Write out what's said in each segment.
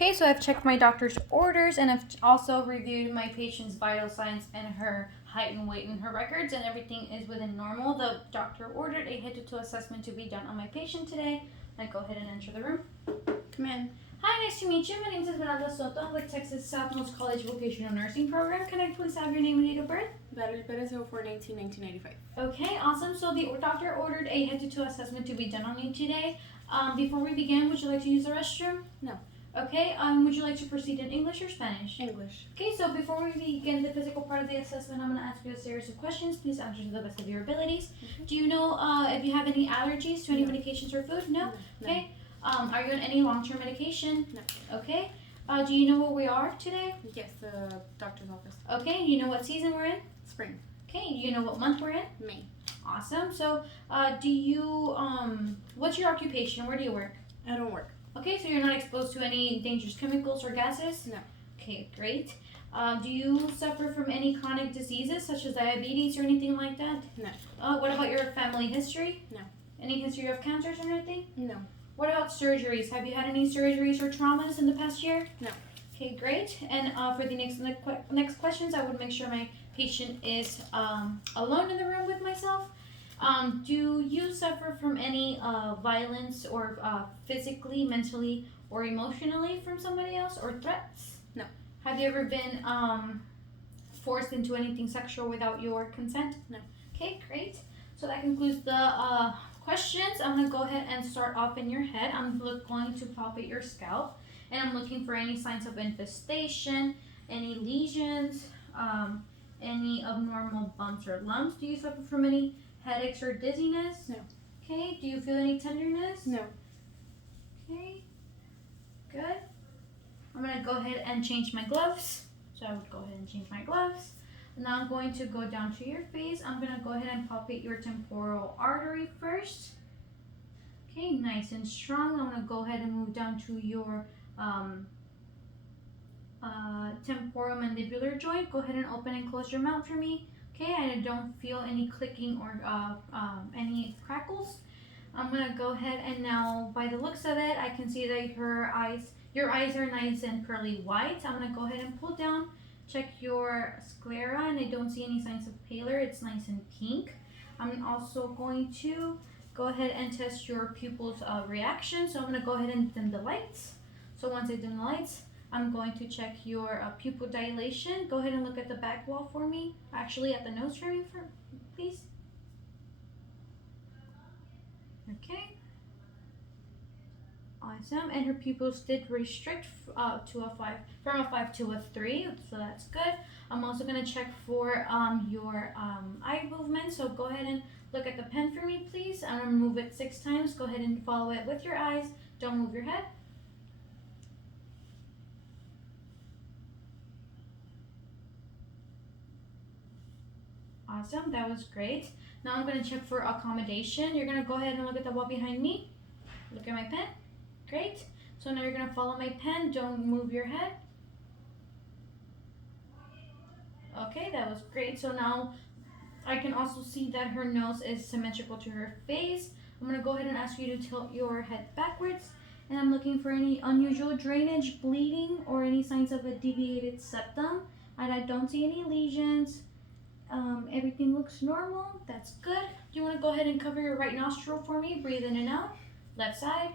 Okay, so I've checked my doctor's orders and I've also reviewed my patient's vital signs and her height and weight and her records, and everything is within normal. The doctor ordered a head-to-toe assessment to be done on my patient today. I go ahead and enter the room. Come in. Hi, nice to meet you. My name is Esmeralda Soto. I'm with Texas Southmost College Vocational Nursing Program. Can I please have your name and date of birth? Valerie Perez, 0419 1995. Okay, awesome. So the doctor ordered a head-to-toe assessment to be done on you today. Before we begin, would you like to use the restroom? No. Okay, would you like to proceed in English or Spanish? English. Okay, so before we begin the physical part of the assessment, I'm going to ask you a series of questions. Please answer to the best of your abilities. Mm-hmm. Do you know if you have any allergies to any medications or food? No? Okay. Are you on any long-term medication? No. Okay. Do you know where we are today? Yes, the doctor's office. Okay. You know what season we're in? Spring. Okay. You know what month we're in? May. Awesome. So, what's your occupation? Where do you work? I don't work. Okay, so you're not exposed to any dangerous chemicals or gases? No. Okay, great. Do you suffer from any chronic diseases such as diabetes or anything like that? No. What about your family history? No. Any history of cancers or anything? No. What about surgeries? Have you had any surgeries or traumas in the past year? No. Okay, great. And for the next questions, I would make sure my patient is alone in the room with myself. Do you suffer from any violence or physically, mentally, or emotionally from somebody else, or threats? No. Have you ever been forced into anything sexual without your consent? No. Okay, great. So that concludes the questions. I'm going to go ahead and start off in your head. I'm going to palpate your scalp, and I'm looking for any signs of infestation, any lesions, any abnormal bumps or lumps. Do you suffer from any headaches or dizziness? No. Okay. Do you feel any tenderness? No. Okay. Good. I'm going to go ahead and change my gloves. So I would go ahead and change my gloves. Now I'm going to go down to your face. I'm going to go ahead and palpate your temporal artery first. Okay, nice and strong. I'm going to go ahead and move down to your temporomandibular joint. Go ahead and open and close your mouth for me. Okay, I don't feel any clicking or any crackles. I'm gonna go ahead and now, by the looks of it, I can see that your eyes are nice and pearly white. I'm gonna go ahead and pull down, check your sclera, and I don't see any signs of pallor. It's nice and pink. I'm also going to go ahead and test your pupils' reaction. So I'm gonna go ahead and dim the lights. So once I dim the lights, I'm going to check your pupil dilation. Go ahead and look at the back wall for me. Actually, at the nose for me, please. Okay. Awesome. And her pupils did restrict from a 5 to a 3, so that's good. I'm also going to check for your eye movement. So go ahead and look at the pen for me, please. I'm going to move it 6 times. Go ahead and follow it with your eyes. Don't move your head. Awesome, that was great. Now I'm going to check for accommodation. You're going to go ahead and look at the wall behind me. Look at my pen. Great. So now you're going to follow my pen. Don't move your head. Okay, that was great. So now I can also see that her nose is symmetrical to her face. I'm going to go ahead and ask you to tilt your head backwards. And I'm looking for any unusual drainage, bleeding, or any signs of a deviated septum. And I don't see any lesions. Everything looks normal. That's good. Do you want to go ahead and cover your right nostril for me? Breathe in and out. Left side.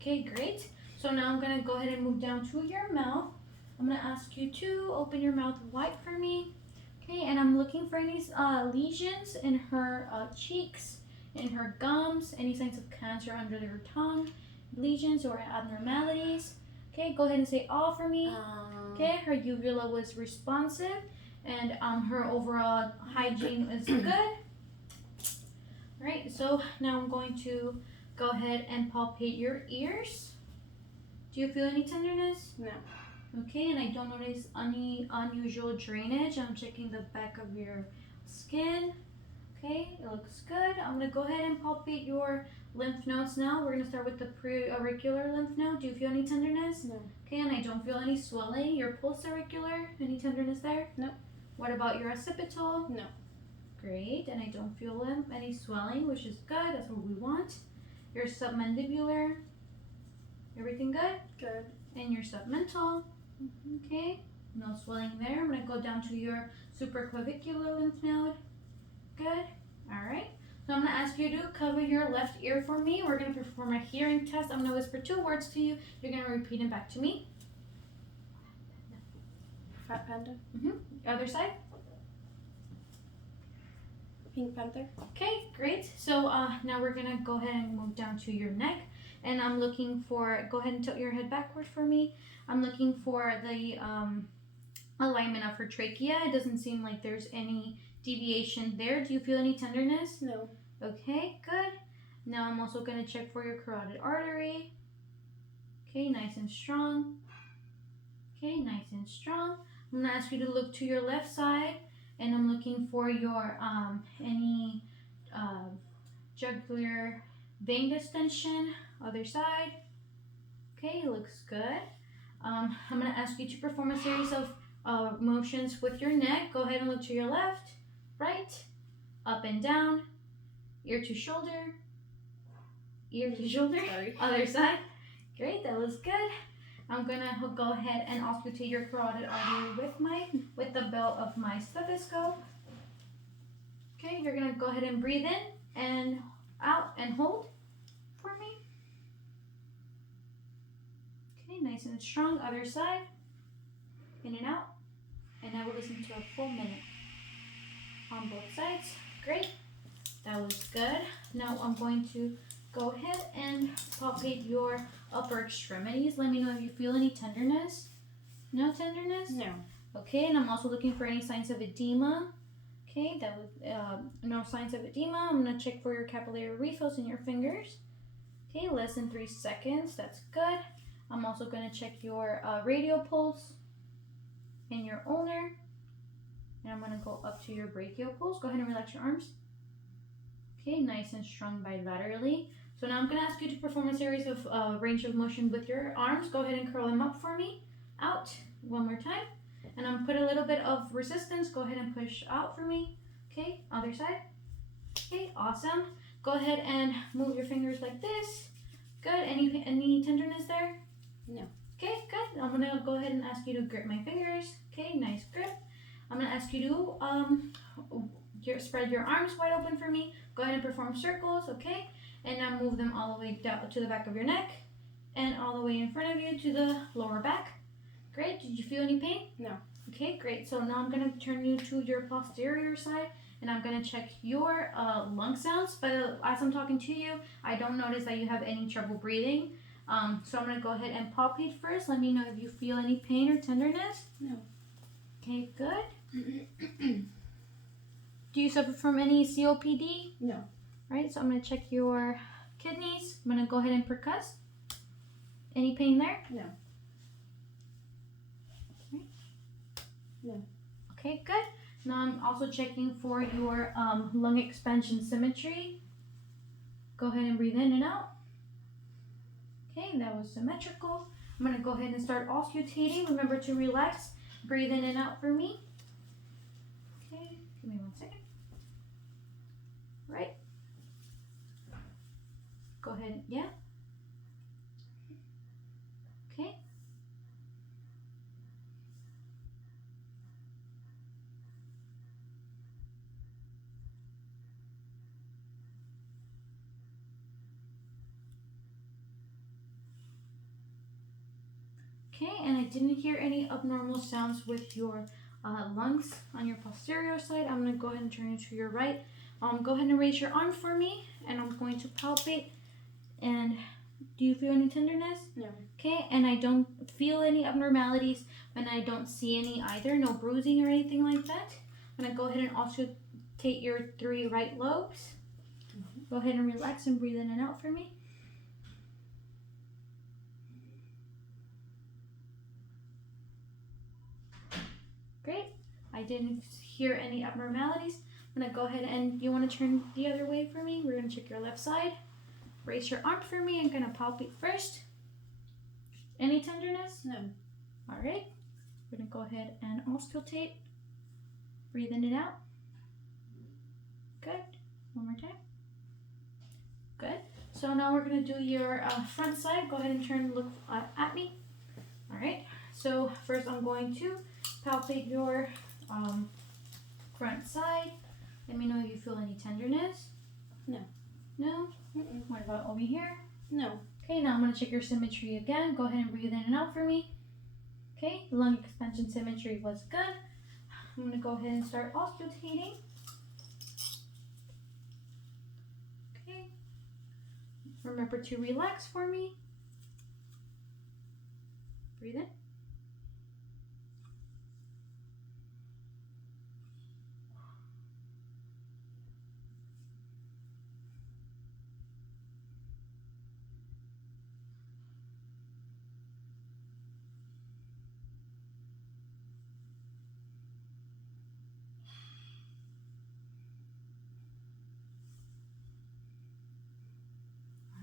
Okay, great. So now I'm going to go ahead and move down to your mouth. I'm going to ask you to open your mouth wide for me. Okay, and I'm looking for any lesions in her cheeks, in her gums, any signs of cancer under her tongue, lesions or abnormalities. Okay, go ahead and say all for me. Okay, her uvula was responsive. And her overall hygiene is good. Right, so now I'm going to go ahead and palpate your ears. Do you feel any tenderness? No. Okay, and I don't notice any unusual drainage. I'm checking the back of your skin. Okay, it looks good. I'm going to go ahead and palpate your lymph nodes now. We're going to start with the preauricular lymph node. Do you feel any tenderness? No. Okay, and I don't feel any swelling. Your postauricular, any tenderness there? No. What about your occipital? No. Great, and I don't feel any swelling, which is good. That's what we want. Your submandibular, everything good? Good. and your submental. Okay, no swelling there. I'm gonna go down to your supraclavicular lymph node. Good. All right. So I'm gonna ask you to cover your left ear for me. We're gonna perform a hearing test. I'm gonna whisper 2 words to you. You're gonna repeat them back to me. Fat panda. Other side. Pink panther. Okay, great. So now we're gonna go ahead and move down to your neck, and I'm looking for. Go ahead and tilt your head backward for me. I'm looking for the alignment of her trachea. It doesn't seem like there's any deviation there. Do you feel any tenderness? No. Okay, good. Now I'm also gonna check for your carotid artery. Okay, nice and strong. Okay, nice and strong. I'm gonna ask you to look to your left side, and I'm looking for your any jugular vein distension. Other side. Okay, looks good. I'm gonna ask you to perform a series of motions with your neck. Go ahead and look to your left, right, up and down, ear to shoulder, ear to shoulder. Sorry. Other side. Great, that was good. I'm gonna go ahead and auscultate your carotid artery with the bell of my stethoscope. Okay, you're gonna go ahead and breathe in and out and hold for me. Okay, nice and strong. Other side. In and out. And I will listen to a full minute on both sides. Great. That was good. Now I'm going to go ahead and palpate your upper extremities. Let me know if you feel any tenderness. No tenderness? No. Okay, and I'm also looking for any signs of edema. Okay, that was no signs of edema. I'm gonna check for your capillary refills in your fingers. Okay, less than 3 seconds. That's good. I'm also gonna check your radial pulse and your ulnar. And I'm gonna go up to your brachial pulse. Go ahead and relax your arms. Okay, nice and strong bilaterally. So now I'm gonna ask you to perform a series of range of motion with your arms. Go ahead and curl them up for me. Out. One more time. And I'm put a little bit of resistance. Go ahead and push out for me. Okay, other side. Okay, awesome. Go ahead and move your fingers like this. Good. Any tenderness there? No. Okay, good. I'm gonna go ahead and ask you to grip my fingers. Okay, nice grip. I'm gonna ask you to spread your arms wide open for me. Go ahead and perform circles, okay? And now move them all the way down to the back of your neck and all the way in front of you to the lower back. Great. Did you feel any pain? No. Okay, great. So now I'm gonna turn you to your posterior side, and I'm gonna check your lung sounds. But as I'm talking to you, I don't notice that you have any trouble breathing. So I'm gonna go ahead and palpate first. Let me know if you feel any pain or tenderness. No. Okay, good. Do you suffer from any COPD? No. Right, so I'm gonna check your kidneys. I'm gonna go ahead and percuss. Any pain there? No. Right. No. Okay, good. Now I'm also checking for your lung expansion symmetry. Go ahead and breathe in and out. Okay, that was symmetrical. I'm gonna go ahead and start auscultating. Remember to relax. Breathe in and out for me. Okay, give me 1 second. Right. Go ahead, yeah. Okay. Okay, and I didn't hear any abnormal sounds with your lungs on your posterior side. I'm gonna go ahead and turn you to your right. Go ahead and raise your arm for me, and I'm going to palpate. And do you feel any tenderness? No. Okay, and I don't feel any abnormalities, and I don't see any either. No bruising or anything like that. I'm gonna go ahead and auscultate your 3 right lobes. Go ahead and relax and breathe in and out for me. Great. I didn't hear any abnormalities. I'm gonna go ahead and you want to turn the other way for me. We're gonna check your left side. Raise your arm for me. I'm gonna palpate first. Any tenderness? No. All right. We're gonna go ahead and auscultate. Breathe in and out. Good. One more time. Good. So now we're gonna do your front side. Go ahead and look at me. So first I'm going to palpate your front side. Let me know if you feel any tenderness. No. No? Mm-mm. What about over here? No. Okay, now I'm going to check your symmetry again. Go ahead and breathe in and out for me. Okay, lung expansion symmetry was good. I'm going to go ahead and start auscultating. Okay. Remember to relax for me. Breathe in.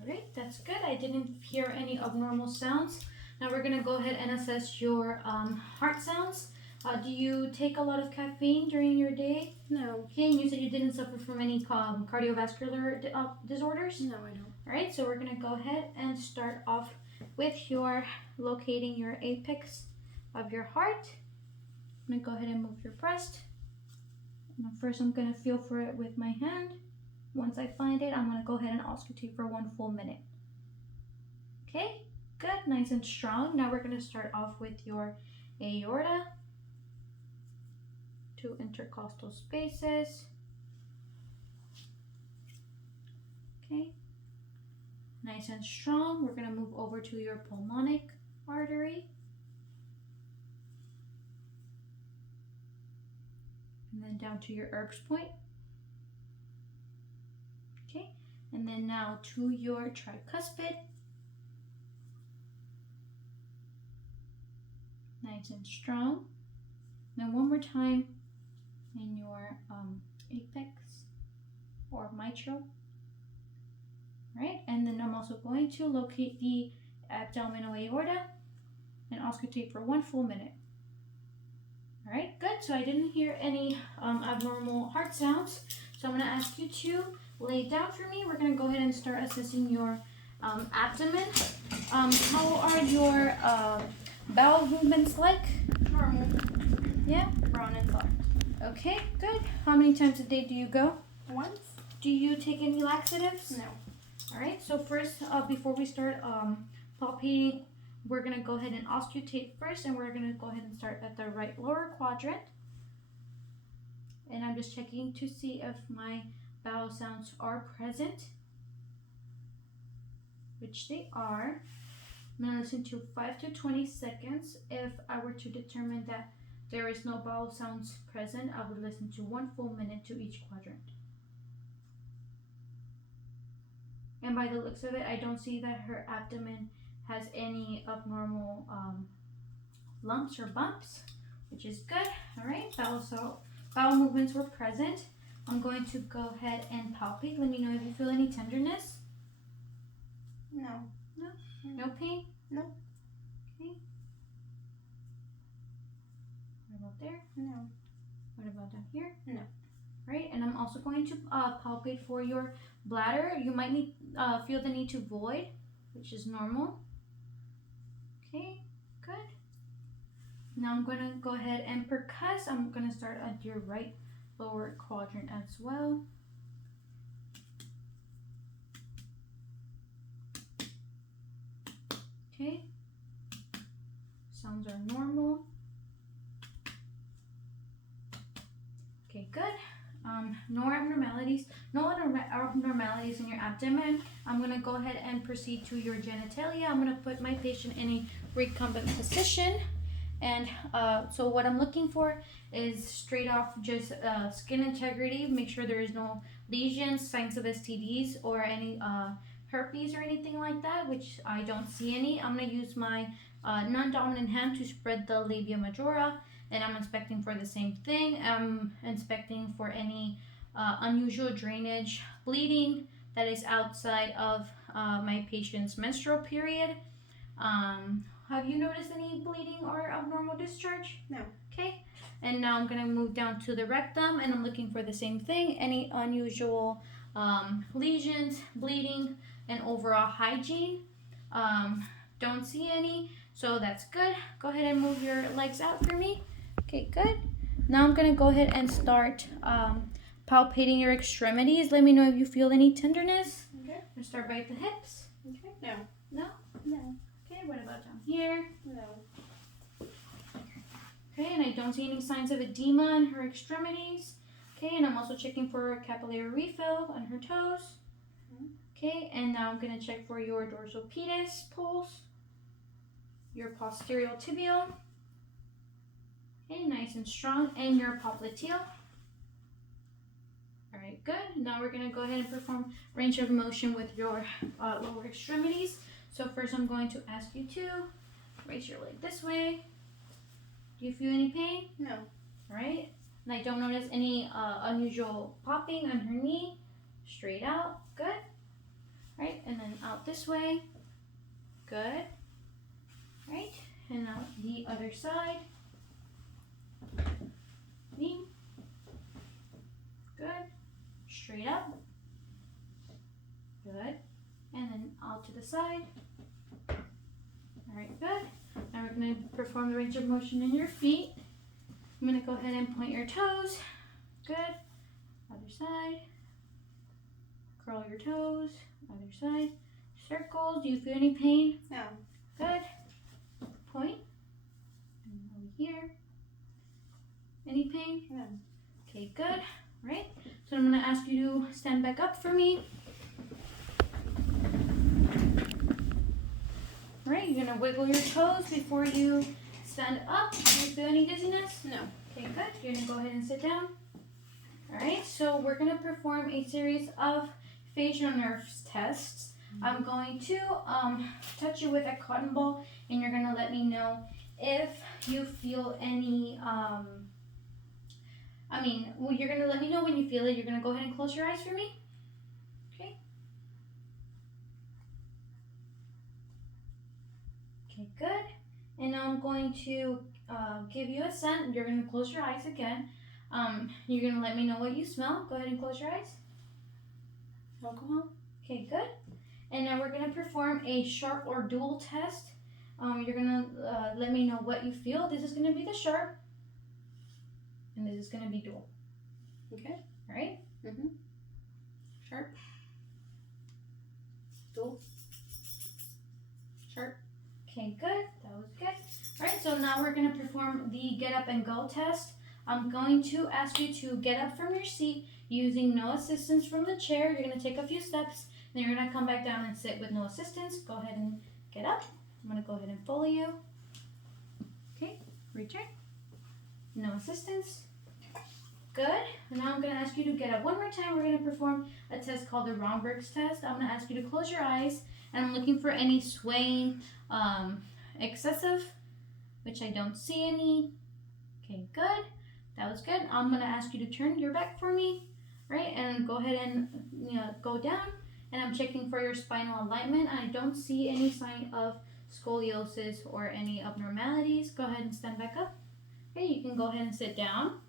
Alright, that's good. I didn't hear any abnormal sounds. Now we're going to go ahead and assess your heart sounds. Do you take a lot of caffeine during your day? No. Okay, and you said you didn't suffer from any cardiovascular disorders? No, I don't. Alright, so we're going to go ahead and start off with your locating your apex of your heart. I'm going to go ahead and move your breast. Now first I'm going to feel for it with my hand. Once I find it, I'm going to go ahead and auscultate for 1 full minute. Okay, good, nice and strong. Now we're going to start off with your aorta. 2 intercostal spaces. Okay, nice and strong. We're going to move over to your pulmonic artery. And then down to your Erb's point. Okay, and then now to your tricuspid. Nice and strong. Then one more time in your apex or mitral. Right, and then I'm also going to locate the abdominal aorta and auscultate for 1 full minute. All right, good. So I didn't hear any abnormal heart sounds. So I'm going to ask you to lay down for me. We're going to go ahead and start assessing your abdomen. How are your bowel movements like? Normal. Yeah? Brown and flat. Okay, good. How many times a day do you go? Once? Do you take any laxatives? No. All right, so first, before we start palpating, we're going to go ahead and auscultate first, and we're going to go ahead and start at the right lower quadrant. And I'm just checking to see if my bowel sounds are present, which they are. I'm going to listen to 5 to 20 seconds. If I were to determine that there is no bowel sounds present, I would listen to 1 full minute to each quadrant. And by the looks of it, I don't see that her abdomen has any abnormal lumps or bumps, which is good. All right, bowel movements were present. I'm going to go ahead and palpate. Let me know if you feel any tenderness. No. No? No pain? No. Okay. What about there? No. What about down here? No. Right, and I'm also going to palpate for your bladder. You might need feel the need to void, which is normal. Okay, good. Now I'm going to go ahead and percuss. I'm going to start at your right lower quadrant as well. Okay, sounds are normal. Okay, good. No abnormalities in your abdomen. I'm going to go ahead and proceed to your genitalia. I'm going to put my patient in a recumbent position. And so what I'm looking for is straight off just skin integrity. Make sure there is no lesions, signs of STDs, or any herpes or anything like that, which I don't see any. I'm going to use my non-dominant hand to spread the labia majora. And I'm inspecting for the same thing. I'm inspecting for any unusual drainage, bleeding that is outside of my patient's menstrual period. Have you noticed any bleeding or abnormal discharge? No. Okay. And now I'm going to move down to the rectum, and I'm looking for the same thing. Any unusual lesions, bleeding, and overall hygiene. Don't see any. So that's good. Go ahead and move your legs out for me. Okay, good. Now I'm gonna go ahead and start palpating your extremities. Let me know if you feel any tenderness. Okay. We'll start right at the hips. Okay. No. No? No. Okay, what about down here? No. Okay, and I don't see any signs of edema in her extremities. Okay, and I'm also checking for a capillary refill on her toes. Okay, and now I'm gonna check for your dorsal pedis pulse, your posterior tibial. Okay, nice and strong, and your popliteal. All right, good. Now we're gonna go ahead and perform range of motion with your lower extremities. So first I'm going to ask you to raise your leg this way. Do you feel any pain? No. All right. And I don't notice any unusual popping on her knee. Straight out. Good. All right. And then out this way. Good. All right. And now the other side. Knee. Good. Straight up. Good. And then out to the side. All right. Good. Now we're going to perform the range of motion in your feet. I'm going to go ahead and point your toes. Good. Other side. Curl your toes. Other side. Circles. Do you feel any pain? No. Good. Point. And over here. Any pain? No. Okay, good. Right. So I'm going to ask you to stand back up for me. Alright, you're going to wiggle your toes before you stand up. Do you feel any dizziness? No. Okay, good. You're going to go ahead and sit down. Alright, so we're going to perform a series of facial nerves tests. I'm going to touch you with a cotton ball, and you're going to let me know if you feel any, you're going to let me know when you feel it. You're going to go ahead and close your eyes for me. Okay. Okay, good. And now I'm going to give you a scent. You're going to close your eyes again. You're going to let me know what you smell. Go ahead and close your eyes. Alcohol. Okay, good. And now we're going to perform a sharp or dual test. You're going to let me know what you feel. This is going to be the sharp. And this is going to be dual. Okay. All right? Mm-hmm. Sharp. Dual. Sharp. Okay, good. That was good. All right, so now we're going to perform the get up and go test. I'm going to ask you to get up from your seat using no assistance from the chair. You're going to take a few steps, then you're going to come back down and sit with no assistance. Go ahead and get up. I'm going to go ahead and follow you. Okay, return. No assistance. Good. And now I'm going to ask you to get up one more time. We're going to perform a test called the Romberg's test. I'm going to ask you to close your eyes, and I'm looking for any swaying, excessive, which I don't see any. Okay, good. That was good. I'm going to ask you to turn your back for me, right? And go ahead and go down. And I'm checking for your spinal alignment. I don't see any sign of scoliosis or any abnormalities. Go ahead and stand back up. Okay, you can go ahead and sit down.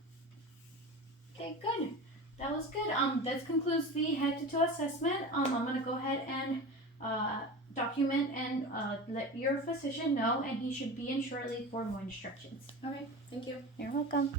Okay, good. That was good. That concludes the head-to-toe assessment. I'm going to go ahead and document and let your physician know, and he should be in shortly for more instructions. All right. Thank you. You're welcome.